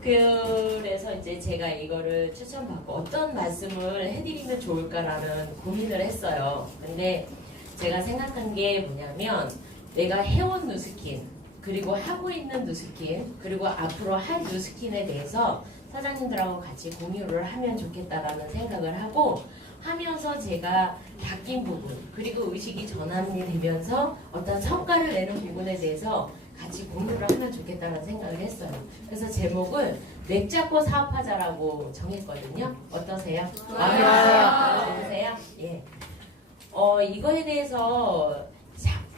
그래서 이제 제가 이거를 추천받고 어떤 말씀을 해드리면 좋을까라는 고민을 했어요. 근데 제가 생각한 게 뭐냐면 내가 해온 뉴스킨, 그리고 하고 있는 뉴스킨, 그리고 앞으로 할 뉴스킨에 대해서 사장님들하고 같이 공유를 하면 좋겠다라는 생각을 하고 하면서 제가 바뀐 부분, 그리고 의식이 전환이 되면서 어떤 성과를 내는 부분에 대해서 같이 공유를 하면 좋겠다는 생각을 했어요. 그래서 제목을 맥 잡고 사업하자라고 정했거든요. 어떠세요? 마음에 드세요? 예. 이거에 대해서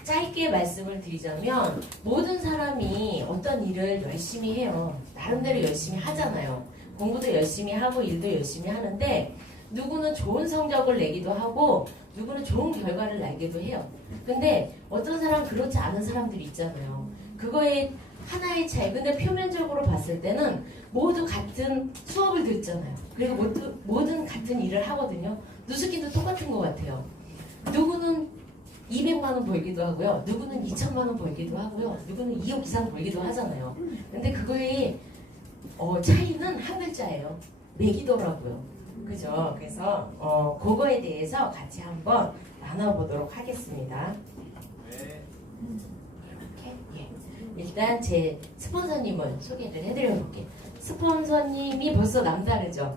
짧게 말씀을 드리자면 모든 사람이 어떤 일을 열심히 해요. 나름대로 열심히 하잖아요. 공부도 열심히 하고 일도 열심히 하는데 누구는 좋은 성적을 내기도 하고 누구는 좋은 결과를 내기도 해요. 근데 어떤 사람 그렇지 않은 사람들이 있잖아요. 그거에 하나의 차이. 근데 표면적으로 봤을 때는 모두 같은 수업을 듣잖아요. 그리고 모든 같은 일을 하거든요. 뉴스킨도 똑같은 것 같아요. 누구는 200만 원 벌기도 하고요. 누구는 2천만 원 벌기도 하고요. 누구는 2억 이상 벌기도 하잖아요. 근데 그거의 차이는 한 글자예요. 맥이더라고요. 그죠? 그래서 그거에 대해서 같이 한번 나눠보도록 하겠습니다. 일단 제 스폰서님을 소개를 해드려 볼게요. 스폰서님이 벌써 남다르죠?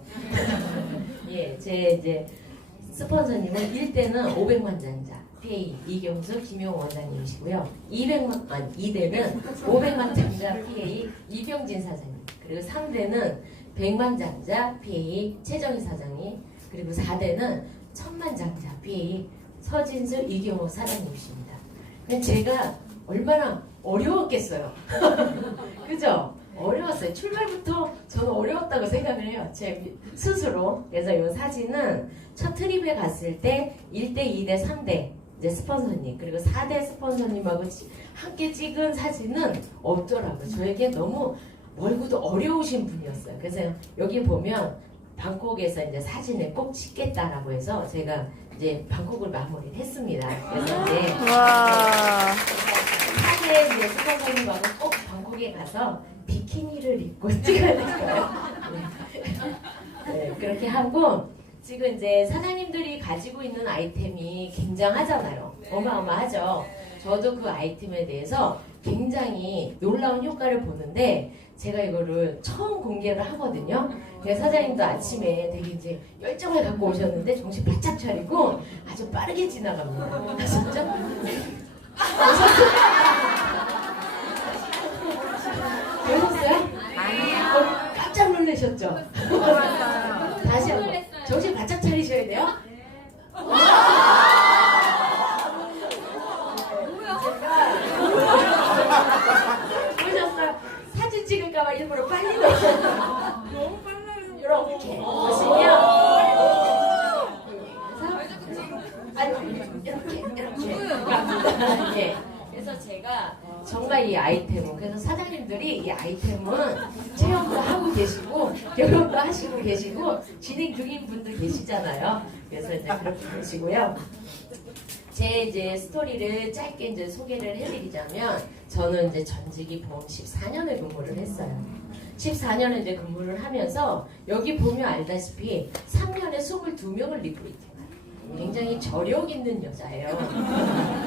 예, 제 이제 스폰서님은 1대는 500만 장자 PA 이경수 김용 원장님이시고요. 2대는 500만 장자 PA 이병진 사장님, 그리고 3대는 100만 장자 PA 최정희 사장님, 그리고 4대는 1000만 장자 PA 서진수 이경호 사장님이십니다. 제가 얼마나 어려웠겠어요. 그죠? 어려웠어요. 출발부터 저는 어려웠다고 생각을 해요. 제 스스로. 그래서 이 사진은 첫 트립에 갔을 때 1대, 2대, 3대 이제 스폰서님, 그리고 4대 스폰서님하고 함께 찍은 사진은 없더라고요. 저에게 너무 멀고도 어려우신 분이었어요. 그래서 여기 보면 방콕에서 이제 사진을 꼭 찍겠다라고 해서 제가 이제 방콕을 마무리를 했습니다. 그래서 이제 사제 이제 스폰서님하고 꼭 방콕에 가서 비키니를 입고 찍어야 될까요? 네, 그렇게 하고 지금 이제 사장님들이 가지고 있는 아이템이 굉장하잖아요. 어마어마하죠. 저도 그 아이템에 대해서 굉장히 놀라운 효과를 보는데 제가 이거를 처음 공개를 하거든요. 그래서 사장님도 아침에 되게 이제 열정을 갖고 오셨는데 정신 바짝 차리고 아주 빠르게 지나갑니다. 아셨죠? 보셨어요? 아니요. 깜짝 놀라셨죠? 다시 한번 정신 바짝 차리셔야 돼요. 보셨어요? 사진 찍을까봐 일부러 빨리 넣으셨어요. 너무 빨라요. 이렇게 보시면 이렇게 예. 그래서 제가 정말 이 아이템은, 그래서 사장님들이 이 아이템은 체험도 하고 계시고 결혼도 하시고 계시고 진행 중인 분들 계시잖아요. 그래서 이제 그렇게 계시고요. 제 이제 스토리를 짧게 이제 소개를 해드리자면 저는 이제 전직이 보험 14년을 근무를 했어요. 14년을 이제 근무를 하면서 여기 보면 알다시피 3년에 22명을 리크루팅. 굉장히 저력 있는 여자예요.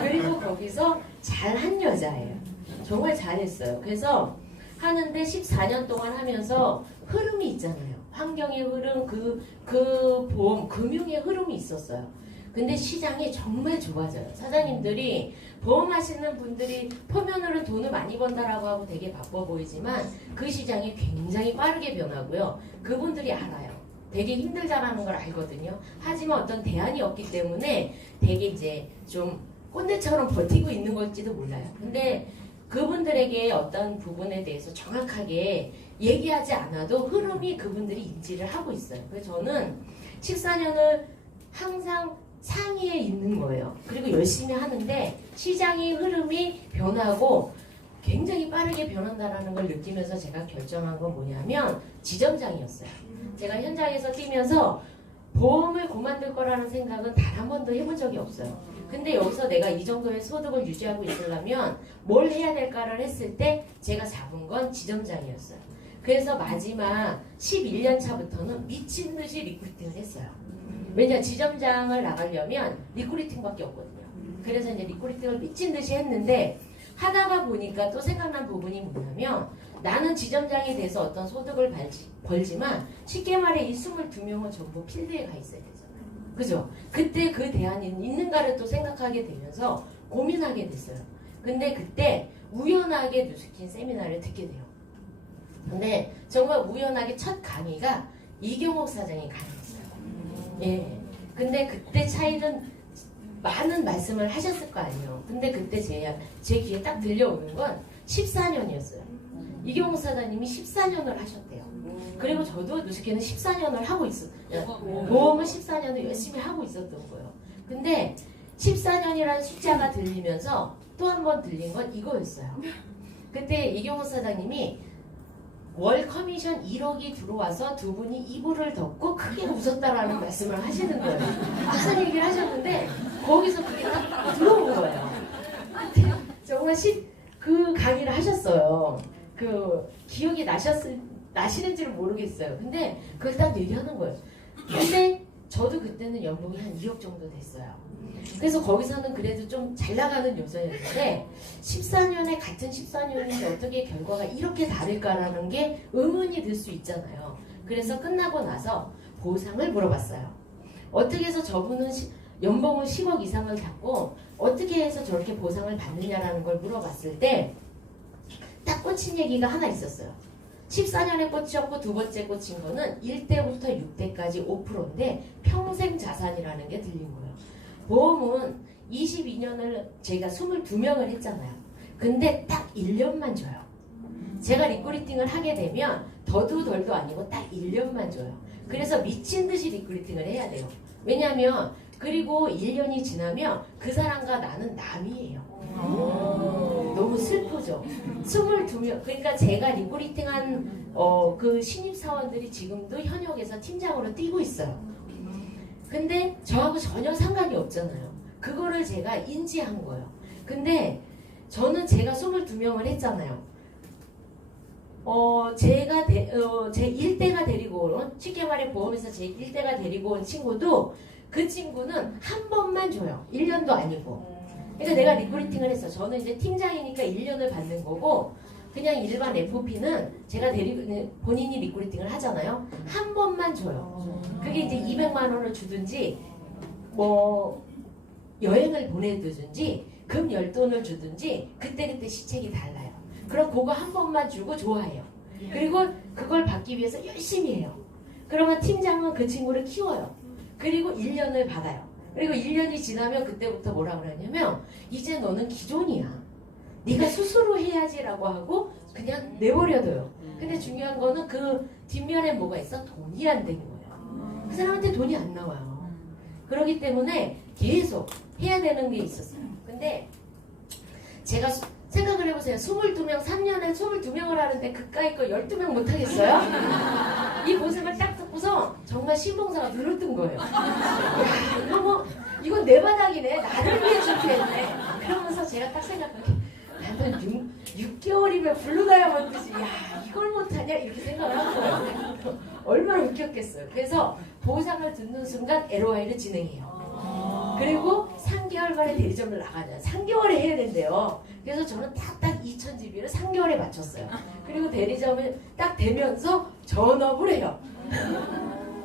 그리고 거기서 잘한 여자예요. 정말 잘했어요. 그래서 하는데 14년 동안 하면서 흐름이 있잖아요. 환경의 흐름, 그 보험, 금융의 흐름이 있었어요. 근데 시장이 정말 좋아져요. 사장님들이 보험하시는 분들이 표면으로 돈을 많이 번다라고 하고 되게 바빠 보이지만 그 시장이 굉장히 빠르게 변하고요. 그분들이 알아요. 되게 힘들다라는 걸 알거든요. 하지만 어떤 대안이 없기 때문에 되게 이제 좀 꼰대처럼 버티고 있는 걸지도 몰라요. 근데 그분들에게 어떤 부분에 대해서 정확하게 얘기하지 않아도 흐름이 그분들이 인지를 하고 있어요. 그래서 저는 14년을 항상 상위에 있는 거예요. 그리고 열심히 하는데 시장의 흐름이 변하고 굉장히 빠르게 변한다는 걸 느끼면서 제가 결정한 건 뭐냐면 지점장이었어요. 제가 현장에서 뛰면서 보험을 그만둘 거라는 생각은 단 한 번도 해본 적이 없어요. 근데 여기서 내가 이 정도의 소득을 유지하고 있으려면 뭘 해야 될까를 했을 때 제가 잡은 건 지점장이었어요. 그래서 마지막 11년 차부터는 미친 듯이 리크루팅을 했어요. 왜냐, 지점장을 나가려면 리크루팅밖에 없거든요. 그래서 이제 리크루팅을 미친 듯이 했는데 하다가 보니까 또 생각난 부분이 뭐냐면 나는 지점장이 돼서 어떤 소득을 벌지만 쉽게 말해 이 22명은 전부 필드에 가 있어야 되잖아요. 그죠? 그때 그 대안이 있는가를 또 생각하게 되면서 고민하게 됐어요. 근데 그때 우연하게 뉴스킨 세미나를 듣게 돼요. 근데 정말 우연하게 첫 강의가 이경옥 사장이 강의했어요. 예. 근데 그때 차이는 많은 말씀을 하셨을 거 아니에요. 근데 그때 제 귀에 딱 들려오는 건 14년이었어요. 이경옥 사장님이 14년을 하셨대요. 그리고 저도 뉴스킨은 14년을 하고 모험을 14년을 열심히 하고 있었던 거예요. 근데 14년이라는 숫자가 들리면서 또 한 번 들린 건 이거였어요. 그때 이경옥 사장님이 월 커미션 1억이 들어와서 두 분이 이불을 덮고 크게 웃었다라는 말씀을 하시는 거예요. 무슨 얘기를 하셨는데 거기서 그게 딱 들어온 거예요. 정말 그 강의를 하셨어요. 그 기억이 나시는지를 모르겠어요. 근데 그걸 딱 얘기하는 거예요. 근데 저도 그때는 연봉이 한 2억 정도 됐어요. 그래서 거기서는 그래도 좀 잘 나가는 여자였는데 14년에 같은 14년인데 어떻게 결과가 이렇게 다를까라는 게 의문이 들 수 있잖아요. 그래서 끝나고 나서 보상을 물어봤어요. 어떻게 해서 저분은 연봉은 10억 이상을 받고 어떻게 해서 저렇게 보상을 받느냐라는 걸 물어봤을 때 딱 꽂힌 얘기가 하나 있었어요. 14년에 꽂혔고 두 번째 꽂힌 거는 1대부터 6대까지 5%인데 평생 자산이라는 게 들린 거예요. 보험은 22년을 제가 22명을 했잖아요. 근데 딱 1년만 줘요. 제가 리크루팅을 하게 되면 더도 덜도 아니고 딱 1년만 줘요. 그래서 미친 듯이 리크루팅을 해야 돼요. 왜냐하면 그리고 1년이 지나면 그 사람과 나는 남이에요. 너무 슬프죠. 22명. 그러니까 제가 리크루팅한 그 신입사원들이 지금도 현역에서 팀장으로 뛰고 있어요. 근데 저하고 전혀 상관이 없잖아요. 그거를 제가 인지한 거예요. 근데 저는 제가 22명을 했잖아요. 제가 제 1대가 데리고 온, 쉽게 말해 보험에서 제 1대가 데리고 온 친구도 그 친구는 한 번만 줘요. 1년도 아니고. 그러니까 내가 리크루팅을 했어. 저는 이제 팀장이니까 1년을 받는 거고 그냥 일반 FP는 제가 본인이 리크루팅을 하잖아요. 한 번만 줘요. 그게 이제 200만 원을 주든지 뭐 여행을 보내주든지 금 열돈을 주든지 그때그때 시책이 달라요. 그럼 그거 한 번만 주고 좋아해요. 그리고 그걸 받기 위해서 열심히 해요. 그러면 팀장은 그 친구를 키워요. 그리고 1년을 받아요. 그리고 1년이 지나면 그때부터 뭐라 그러냐면 이제 너는 기존이야. 네가 스스로 해야지라고 하고 그냥 내버려둬요. 근데 중요한 거는 그 뒷면에 뭐가 있어? 돈이 안 되는 거예요. 그 사람한테 돈이 안 나와요. 그렇기 때문에 계속 해야 되는 게 있었어요. 근데 제가 생각을 해보세요. 22명, 3년에 22명을 하는데 그까이 거 12명 못 하겠어요? 이 모습을 딱 듣고서 정말 신봉사가 들었던 거예요. 야, 이건 내 바닥이네. 나를 위해 준비했네. 그러면서 제가 딱 생각한 게 나는 6개월이면 블루다이아몬드지. 야, 이걸 못하냐? 이렇게 생각을 한 거예요. 얼마나 웃겼겠어요. 그래서 보상을 듣는 순간 LOI를 진행해요. 그리고 3개월 만에 대리점을 나가냐. 3개월에 해야 된대요. 그래서 저는 딱 2,000GB를 3개월에 맞췄어요. 그리고 대리점을 딱 되면서 전업을 해요.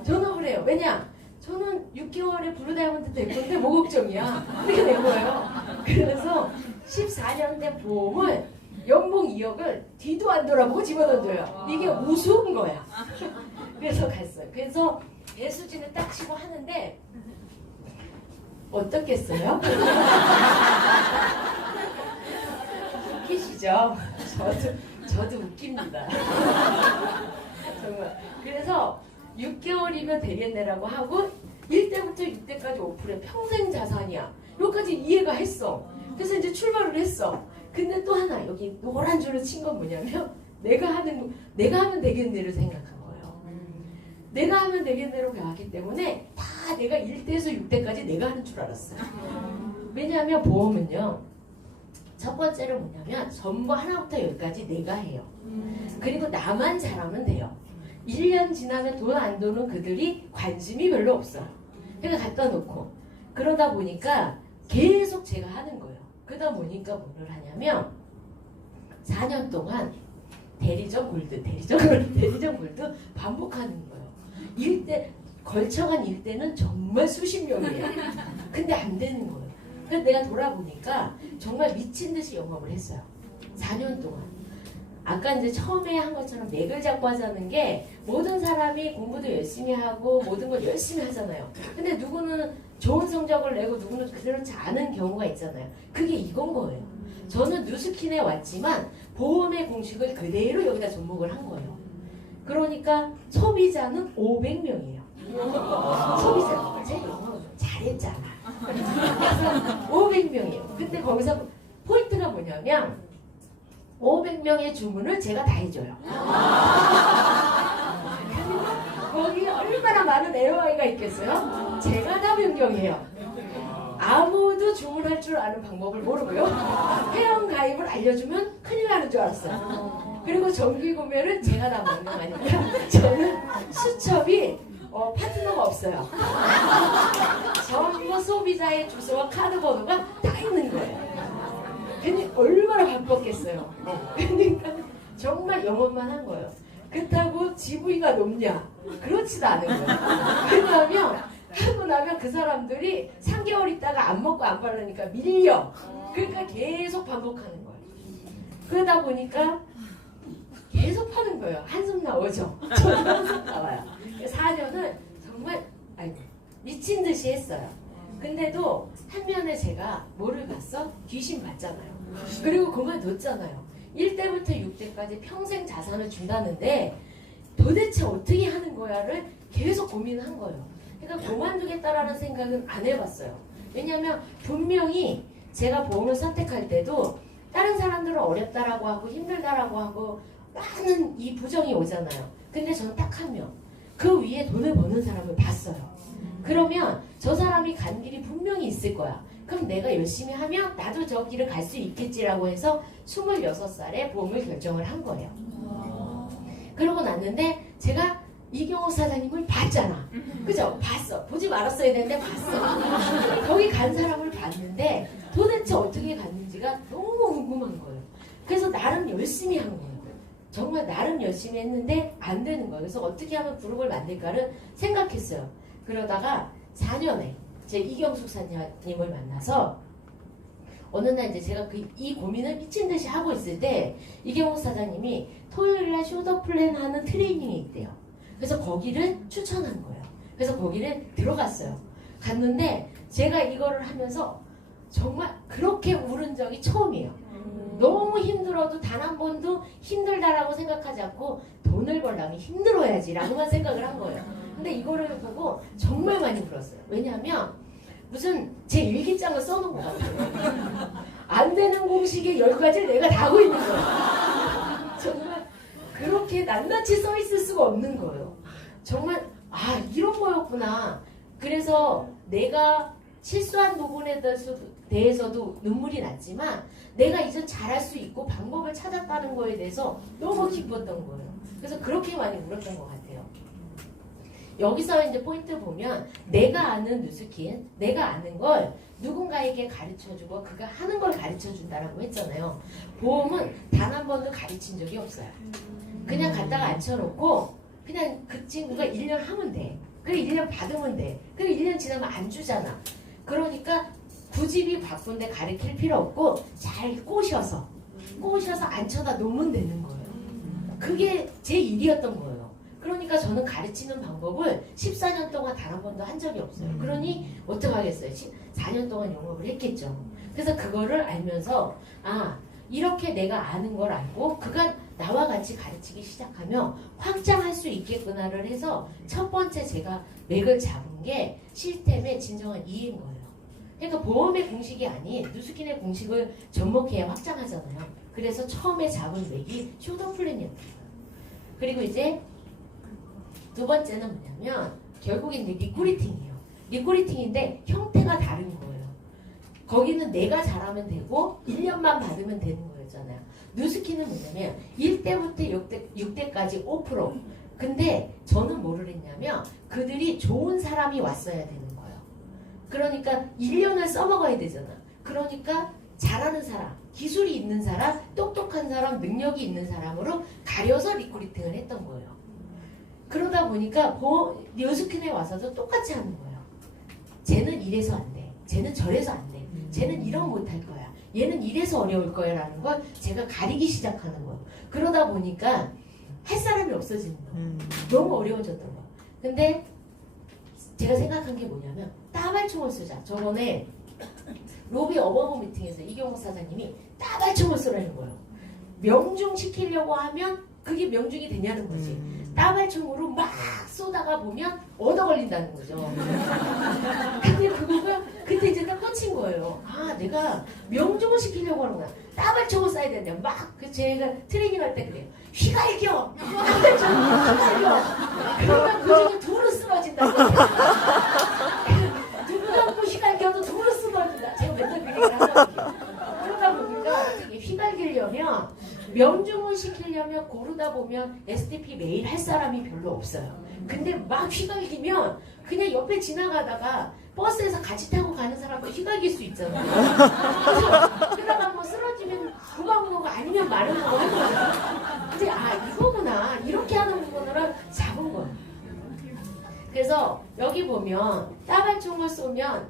전업을 해요. 왜냐? 저는 6개월에 블루다이아몬드 될 건데 뭐 걱정이야. 이렇게 된 거예요. 그래서 14년 된 보험을 연봉 2억을 뒤도 안 돌아보고 집어던져요. 이게 우스운 거야. 그래서 갔어요. 그래서 배수진을 딱 치고 하는데 어떻겠어요? 웃기시죠? 저도 웃깁니다. 정말. 그래서 6개월이면 되겠네라고 하고 1대부터 6대까지 5%에 평생 자산이야. 여기까지 이해가 했어. 그래서 이제 출발을 했어. 근데 또 하나 여기 노란 줄을 친 건 뭐냐면 내가 하면 되겠네를 생각한 거예요. 내가 하면 되겠네로 가기 때문에 다 내가 1대에서 6대까지 내가 하는 줄 알았어요. 왜냐하면 보험은요. 첫 번째는 뭐냐면 전부 하나부터 열까지 내가 해요. 그리고 나만 잘하면 돼요. 1년 지나면 돈 안 도는 그들이 관심이 별로 없어요. 그러니까 갖다 놓고 그러다 보니까 계속 제가 하는 거예요. 그러다 보니까 뭐를 하냐면 4년 동안 대리점 골드, 대리점 골드, 대리점 골드 반복하는 거예요. 일대 걸쳐간 일대는 정말 수십 명이에요. 근데 안 되는 거예요. 그래서 내가 돌아보니까 정말 미친 듯이 영업을 했어요. 4년 동안. 아까 이제 처음에 한 것처럼 맥을 잡고 하자는 게 모든 사람이 공부도 열심히 하고 모든 걸 열심히 하잖아요. 근데 누구는 좋은 성적을 내고 누구는 그렇지 않은 경우가 있잖아요. 그게 이건 거예요. 저는 뉴스킨에 왔지만 보험의 공식을 그대로 여기다 접목을 한 거예요. 그러니까 소비자는 500명이에요. 소비자. 제가 영어 잘했잖아. 그래서 500명이에요. 근데 거기서 포인트가 뭐냐면 500명의 주문을 제가 다 해줘요. 거기 얼마나 많은 에어아이가 있겠어요? 제가 다 변경해요. 아무도 주문할 줄 아는 방법을 모르고요. 회원 가입을 알려주면 큰일 나는 줄 알았어요. 그리고 정기 구매를 제가 다 명령하니까 저는 수첩이 파트너가 없어요. 전부 소비자의 주소와 카드 번호가 다 있는 거예요. 근데 얼마나 바빴겠어요. 그러니까 정말 영업만 한 거예요. 그렇다고 GV가 높냐? 그렇지도 않은 거예요. 왜냐하면 하고 나면 그 사람들이 3개월 있다가 안 먹고 안 바르니까 밀려. 그러니까 계속 반복하는 거예요. 그러다 보니까 계속 하는 거예요. 한숨 나오죠? 저도 한숨 나와요. 4년을 정말 미친 듯이 했어요. 근데도 한면에 제가 뭐를 봤어? 귀신 봤잖아요. 그리고 그만뒀잖아요. 1대부터 6대까지 평생 자산을 준다는데 도대체 어떻게 하는 거야를 계속 고민한 거예요. 그러니까 그만두겠다라는 생각은 안 해봤어요. 왜냐하면 분명히 제가 보험을 선택할 때도 다른 사람들은 어렵다라고 하고 힘들다라고 하고 많은 이 부정이 오잖아요. 근데 저는 딱 한 명. 그 위에 돈을 버는 사람을 봤어요. 그러면 저 사람이 간 길이 분명히 있을 거야. 그럼 내가 열심히 하면 나도 저 길을 갈 수 있겠지라고 해서 26살에 보험을 결정을 한 거예요. 그러고 났는데 제가 이경옥 사장님을 봤잖아. 그죠? 봤어. 보지 말았어야 되는데 봤어. 거기 간 사람을 봤는데 도대체 어떻게 갔는지가 너무 궁금한 거예요. 그래서 나름 열심히 한 거예요. 정말 나름 열심히 했는데 안 되는 거예요. 그래서 어떻게 하면 그룹을 만들까를 생각했어요. 그러다가 4년에 제 이경숙 사장님을 만나서 어느 날 이제 제가 이 고민을 미친 듯이 하고 있을 때 이경숙 사장님이 토요일날 쇼더 플랜 하는 트레이닝이 있대요. 그래서 거기를 추천한 거예요. 그래서 거기를 들어갔어요. 갔는데 제가 이거를 하면서 정말 그렇게 울은 적이 처음이에요. 너무 힘들어도 단 한 번도 힘들다라고 생각하지 않고 돈을 벌려면 힘들어야지 라고만 생각을 한 거예요. 근데 이거를 보고 정말 많이 울었어요. 왜냐하면 무슨 제 일기장을 써놓은 것 같아요. 안 되는 공식의 10가지를 내가 다 하고 있는 거예요. 정말 그렇게 낱낱이 써 있을 수가 없는 거예요. 정말 이런 거였구나. 그래서 내가 실수한 부분에 대해서도 눈물이 났지만 내가 이제 잘할 수 있고 방법을 찾았다는 거에 대해서 너무 기뻤던 거예요. 그래서 그렇게 많이 울었던 것 같아요. 여기서 이제 포인트 보면 내가 아는 뉴스킨, 내가 아는 걸 누군가에게 가르쳐주고 그가 하는 걸 가르쳐준다라고 했잖아요. 보험은 단 한 번도 가르친 적이 없어요. 그냥 갖다가 앉혀놓고 그냥 그 친구가 1년 하면 돼. 그리고 1년 받으면 돼. 그리고 1년 지나면 안 주잖아. 그러니까 굳이 바쁜데 가르칠 필요 없고 잘 꼬셔서 앉혀다 놓으면 되는 거예요. 그게 제 일이었던 거예요. 그러니까 저는 가르치는 방법을 14년 동안 단 한 번도 한 적이 없어요. 그러니 어떡하겠어요. 4년 동안 영업을 했겠죠. 그래서 그거를 알면서 이렇게 내가 아는 걸 알고 그가 나와 같이 가르치기 시작하면 확장할 수 있겠구나를 해서 첫 번째 제가 맥을 잡은 게 시스템의 진정한 이해인 거예요. 그러니까 보험의 공식이 아닌 뉴스킨의 공식을 접목해야 확장하잖아요. 그래서 처음에 잡은 맥이 쇼더 플랜이었어요. 그리고 이제 두 번째는 뭐냐면 결국엔 이제 리크루팅이에요. 리크루팅인데 형태가 다른 거예요. 거기는 내가 잘하면 되고 1년만 받으면 되는 거였잖아요. 뉴스키는 뭐냐면 1대부터 6대까지 5%. 근데 저는 뭐를 했냐면 그들이 좋은 사람이 왔어야 되는 거예요. 그러니까 1년을 써먹어야 되잖아. 그러니까 잘하는 사람, 기술이 있는 사람, 똑똑한 사람, 능력이 있는 사람으로 가려서 리크루팅을 했던 거예요. 그러다 보니까 뉴스킨에 와서도 똑같이 하는 거예요. 쟤는 이래서 안 돼. 쟤는 저래서 안 돼. 쟤는 이런 못할 거야. 얘는 이래서 어려울 거야 라는 걸 제가 가리기 시작하는 거예요. 그러다 보니까 할 사람이 없어지는 거예요. 너무 어려워졌던 거예요. 근데 제가 생각한 게 뭐냐면 따발총을 쓰자. 저번에 로비 어버버 미팅에서 이경호 사장님이 따발총을 쓰라는 거예요. 명중시키려고 하면 그게 명중이 되냐는 거지. 따발총으로 막 쏘다가 보면 얻어 걸린다는 거죠. 근데 그거가 그때 이제 딱 꽂힌 거예요. 아, 내가 명중을 시키려고 하는구나. 따발총을 쏴야 된대. 막 제가 트레이닝 할 때 그래요. 휘갈겨. 따발총을 휘갈겨. 그러면 그 중에 둘은 쓰러진다고. 누구 갖고 휘갈겨도 둘은 쓰러진다. 제가 맨날 그 얘기를 하거든요. 그러다 보니까 어떻게 휘갈기려면 명중을 시키려면 고르다 보면 SDP 매일 할 사람이 별로 없어요. 근데 막 휘갈기면 그냥 옆에 지나가다가 버스에서 같이 타고 가는 사람도 휘갈길 수 있잖아요. 그래서 그러다가 뭐 쓰러지면 누가 보는 거 아니면 마른 거 하는 거죠. 근데 아 이거구나 이렇게 하는 부분으로 잡은 거예요. 그래서 여기 보면 따발총을 쏘면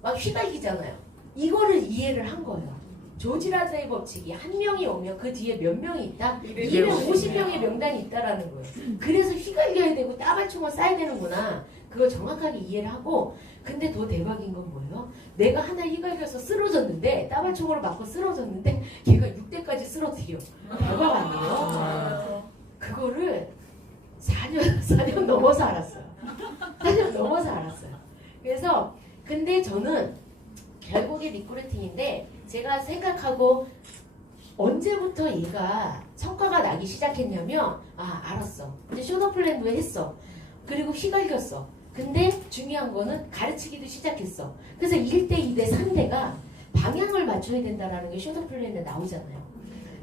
막 휘갈기잖아요. 이거를 이해를 한 거예요. 조지라드의 법칙이 한 명이 오면 그 뒤에 몇 명이 있다? 250명의 명단이 있다라는 거예요. 그래서 휘갈겨야 되고 따발총을 쏴야 되는구나. 그걸 정확하게 이해를 하고 근데 더 대박인 건 뭐예요? 내가 하나 휘갈겨서 쓰러졌는데 따발총으로 맞고 쓰러졌는데 걔가 6대까지 쓰러뜨려. 대박 아니에요? 그거를 4년 넘어서 알았어요. 4년 넘어서 알았어요. 그래서 근데 저는 결국에 리크루팅인데 제가 생각하고 언제부터 얘가 성과가 나기 시작했냐면 아 알았어. 이제 쇼더 플랜도 했어. 그리고 휘갈겼어. 근데 중요한 거는 가르치기도 시작했어. 그래서 1대, 2대, 3대가 방향을 맞춰야 된다는 게 쇼더 플랜에 나오잖아요.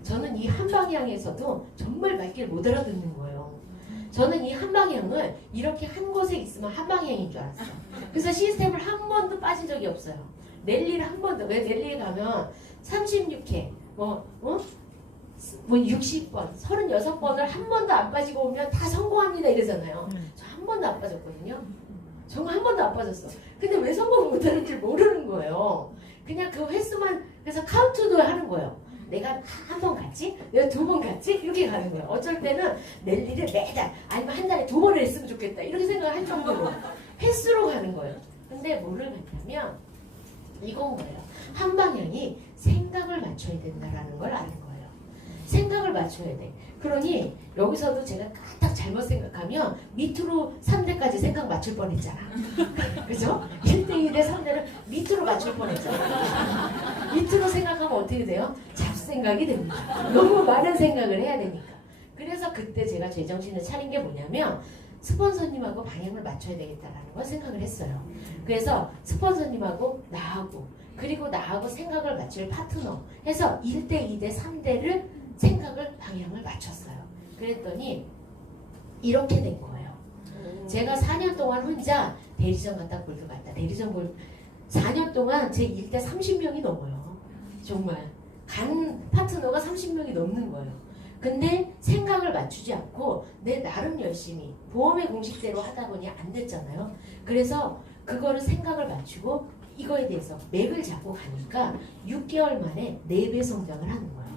저는 이 한 방향에서도 정말 말귀를 못 알아듣는 거예요. 저는 이 한 방향을 이렇게 한 곳에 있으면 한 방향인 줄 알았어요. 그래서 시스템을 한 번도 빠진 적이 없어요. 랠리를 한 번도. 왜 랠리에 가면 36회 뭐 60번 36번을 한 번도 안 빠지고 오면 다 성공합니다 이러잖아요. 저 한 번도 안 빠졌거든요. 정말 한 번도 안 빠졌어. 근데 왜 성공을 못하는지 모르는 거예요. 그냥 그 횟수만 그래서 카운트도 하는 거예요. 내가 한 번 갔지? 내가 2번 갔지? 이렇게 가는 거예요. 어쩔 때는 랠리를 매달 아니면 한 달에 2번을 했으면 좋겠다 이렇게 생각할 정도로 횟수로 가는 거예요. 근데 뭐를 갔냐면 이건 거예요. 한 방향이 생각을 맞춰야 된다라는 걸 아는 거예요. 생각을 맞춰야 돼. 그러니 여기서도 제가 딱 잘못 생각하면 밑으로 3대까지 생각 맞출 뻔했잖아. 그죠? 1대, 2대, 3대를 밑으로 맞출 뻔했잖아. 밑으로 생각하면 어떻게 돼요? 잡생각이 됩니다. 너무 많은 생각을 해야 되니까. 그래서 그때 제가 제정신을 차린 게 뭐냐면 스폰서님하고 방향을 맞춰야 되겠다라는 걸 생각을 했어요. 그래서 스폰서님하고 나하고 그리고 나하고 생각을 맞출 파트너 해서 1대, 2대, 3대를 생각을 방향을 맞췄어요. 그랬더니 이렇게 된 거예요. 제가 4년 동안 혼자 대리점 갔다 골드 갔다 대리점 골드 4년 동안 제 1대 30명이 넘어요. 정말 간 파트너가 30명이 넘는 거예요. 근데 생각을 맞추지 않고 내 나름 열심히 보험의 공식대로 하다 보니 안 됐잖아요. 그래서 그거를 생각을 맞추고 이거에 대해서 맥을 잡고 가니까 6개월 만에 4배 성장을 하는 거예요.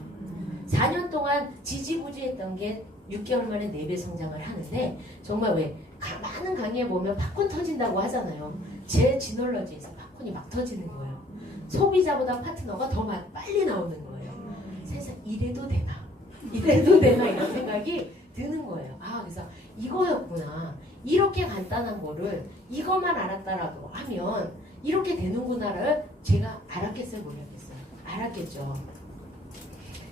4년 동안 지지부지했던 게 6개월 만에 4배 성장을 하는데 정말 왜 많은 강의에 보면 팝콘 터진다고 하잖아요. 제 지놀러지에서 팝콘이 막 터지는 거예요. 소비자보다 파트너가 더 빨리 나오는 거예요. 세상 이래도 되나? 이래도 되나? 이런 생각이 드는 거예요. 아 그래서 이거였구나. 이렇게 간단한 거를 이것만 알았다라고 하면 이렇게 되는구나를 제가 알았겠어요? 모르겠어요? 알았겠죠.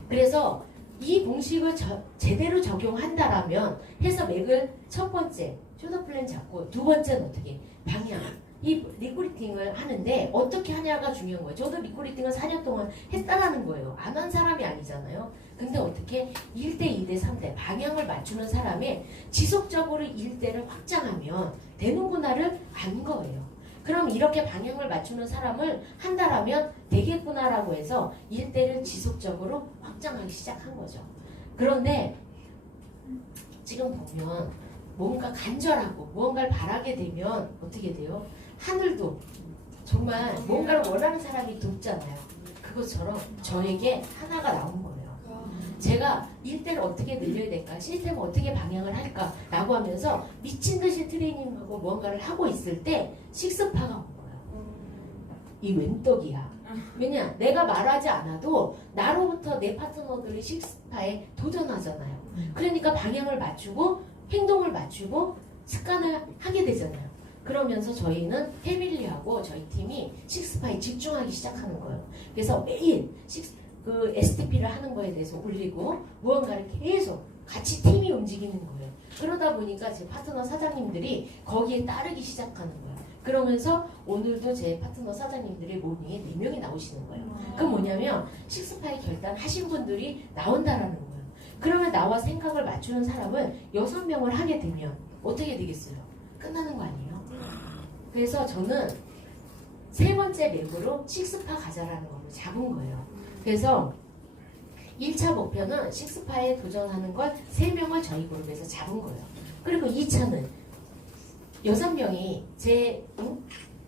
그래서 이 공식을 제대로 적용한다라면 해서 맥을 첫 번째 쇼더 플랜 잡고 두 번째는 어떻게? 방향. 이 리크루팅을 하는데 어떻게 하냐가 중요한 거예요. 저도 리크루팅을 4년 동안 했다라는 거예요. 안 한 사람이 아니잖아요. 근데 어떻게 1대, 2대, 3대 방향을 맞추는 사람이 지속적으로 1대를 확장하면 되는구나를 안 거예요. 그럼 이렇게 방향을 맞추는 사람을 한다라면 되겠구나라고 해서 1대를 지속적으로 확장하기 시작한 거죠. 그런데 지금 보면 뭔가 간절하고 무언가를 바라게 되면 어떻게 돼요? 하늘도 정말 뭔가를 원하는 사람이 돕잖아요. 그것처럼 저에게 하나가 나온 거예요. 제가 일대를 어떻게 늘려야 될까? 시스템을 어떻게 방향을 할까? 라고 하면서 미친 듯이 트레이닝하고 무언가를 하고 있을 때 식스파가 온 거예요. 이 웬 떡이야. 왜냐? 내가 말하지 않아도 나로부터 내 파트너들이 식스파에 도전하잖아요. 그러니까 방향을 맞추고 행동을 맞추고 습관을 하게 되잖아요. 그러면서 저희는 패밀리하고 저희 팀이 식스파에 집중하기 시작하는 거예요. 그래서 매일 그 STP를 하는 거에 대해서 올리고 무언가를 계속 같이 팀이 움직이는 거예요. 그러다 보니까 제 파트너 사장님들이 거기에 따르기 시작하는 거예요. 그러면서 오늘도 제 파트너 사장님들의 모닝에 4명이 나오시는 거예요. 그 뭐냐면 식스파에 결단하신 분들이 나온다라는 거예요. 그러면 나와 생각을 맞추는 사람을 6명을 하게 되면 어떻게 되겠어요? 끝나는 거 아니에요? 그래서 저는 3번째 맵으로 식스파 가자라는 걸로 잡은 거예요. 그래서 1차 목표는 식스파에 도전하는 걸 3명을 저희 그룹에서 잡은 거예요. 그리고 2차는 6명이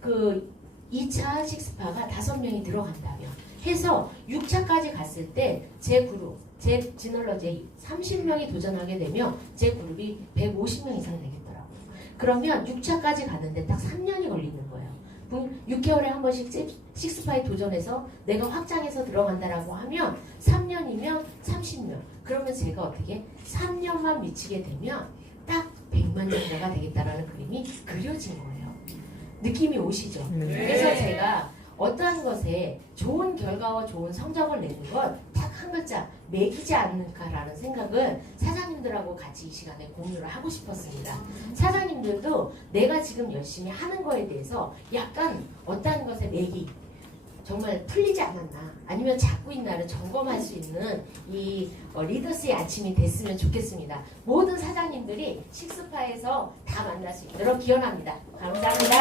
그 2차 식스파가 5명이 들어간다면 해서 6차까지 갔을 때 제 그룹, 제 지널러제 30명이 도전하게 되면 제 그룹이 150명 이상 되겠더라고요. 그러면 6차까지 가는데 딱 3년이 걸리는 거예요. 6개월에 한 번씩 식스파에 도전해서 내가 확장해서 들어간다라고 하면 3년이면 30명. 그러면 제가 어떻게 3년만 미치게 되면 딱 100만 정도가 되겠다라는 그림이 그려진 거예요. 느낌이 오시죠? 그래서 제가 어떠한 것에 좋은 결과와 좋은 성적을 내는 건 딱 한 글자 매기지 않는가라는 생각을 사장님들하고 같이 이 시간에 공유를 하고 싶었습니다. 사장님들도 내가 지금 열심히 하는 거에 대해서 약간 어떠한 것에 매기 정말 풀리지 않았나 아니면 잡고 있나를 점검할 수 있는 이 리더스의 아침이 됐으면 좋겠습니다. 모든 사장님들이 식스파에서 다 만날 수 있도록 기원합니다. 감사합니다.